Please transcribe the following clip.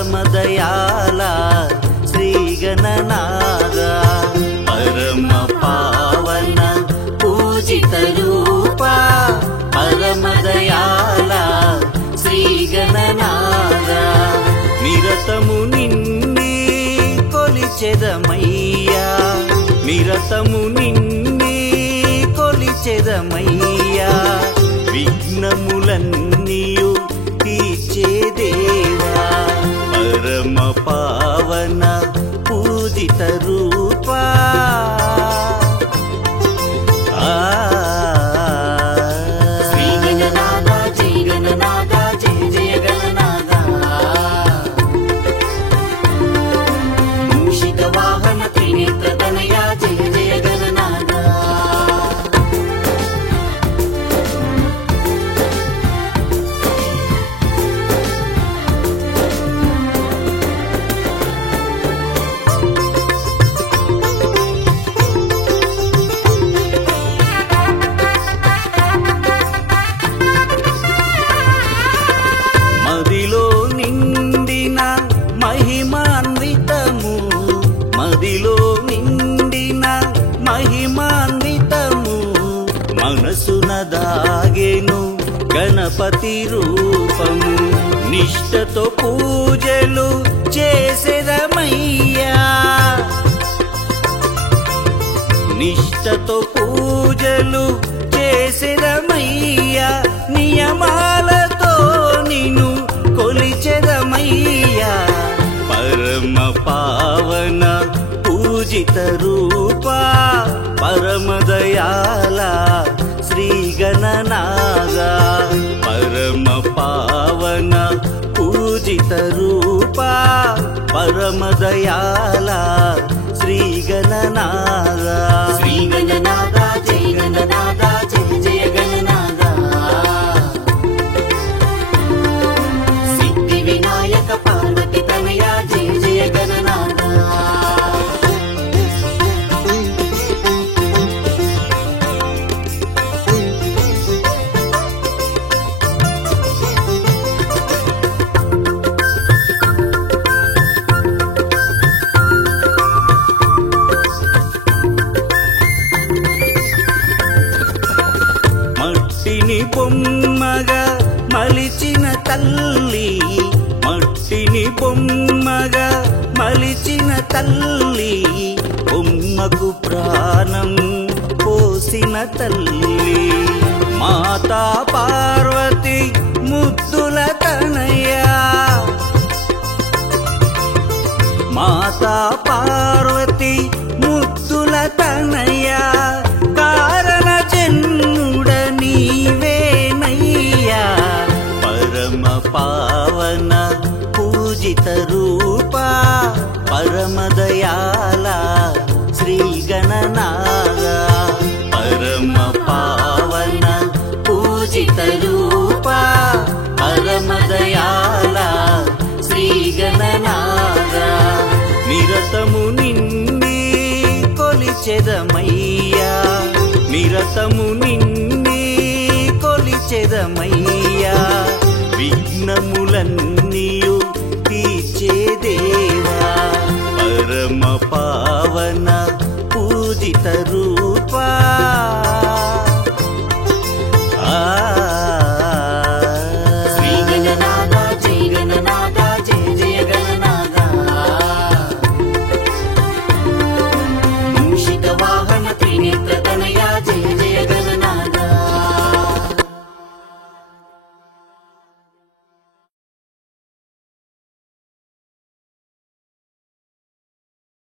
పరమదయాల శ్రీ గణనాథ పరమ పావన పూజిత రూప పరమదయాల శ్రీ గణనాథ నిరతము నిన్నే కొలిచెదమయ్యా నిరతము నిన్నే కొలిచెదమయ్యా విఘ్నములన్నీయు తీర్చే దేవా పరమ పావన పూజిత రూపా శ్రీ గణనాథ జై గణనాథ జయ జయ గణనాథ మూషిక వాహన త్రినేత్ర తనయ జయ జయ గణనాథ మదిలో నిండిన మహిమాన్వితము మదిలో నిండిన మహిమాన్వితము మనసున దాగెను గణపతి రూపము నిష్ఠతో పూజలు చేసెదమయ్యా నిష్ఠతో పూజలు చేసెదమయ్యా నియమాలతో నిన్ను కొలిచెదమయ్యా పరమ పావన పూజిత రూపా పరమదయాల శ్రీ గణనాథ పరమ పావన పూజిత రూపా పరమదయాల శ్రీ గణనాథ శ్రీ గణనాథ జై గణనాథ జయ జయ గణనాథ సిద్ధి వినాయక పార్వతి తనయ జయ జయ గణనాథ మట్టిని బొమ్మగా మలిచిన తల్లి మట్టిని బొమ్మగా మలిచిన తల్లి బొమ్మకు ప్రాణం పోసిన తల్లి మాతా పార్వతి ముద్దుల తనయా మాతా పార్వతి ముద్దుల తనయా కారణ జన్ముడ నీవేనయ్యా పరమ పావన పూజిత రూపా పరమదయాల శ్రీ గణనాథ పరమ పావన పూజిత రూపా పరమదయాల శ్రీ గణనాథ నిరతము నిన్నే కొలిచెదమయ్యా నిరతము నిన్నే కొలిచెదమయ్యా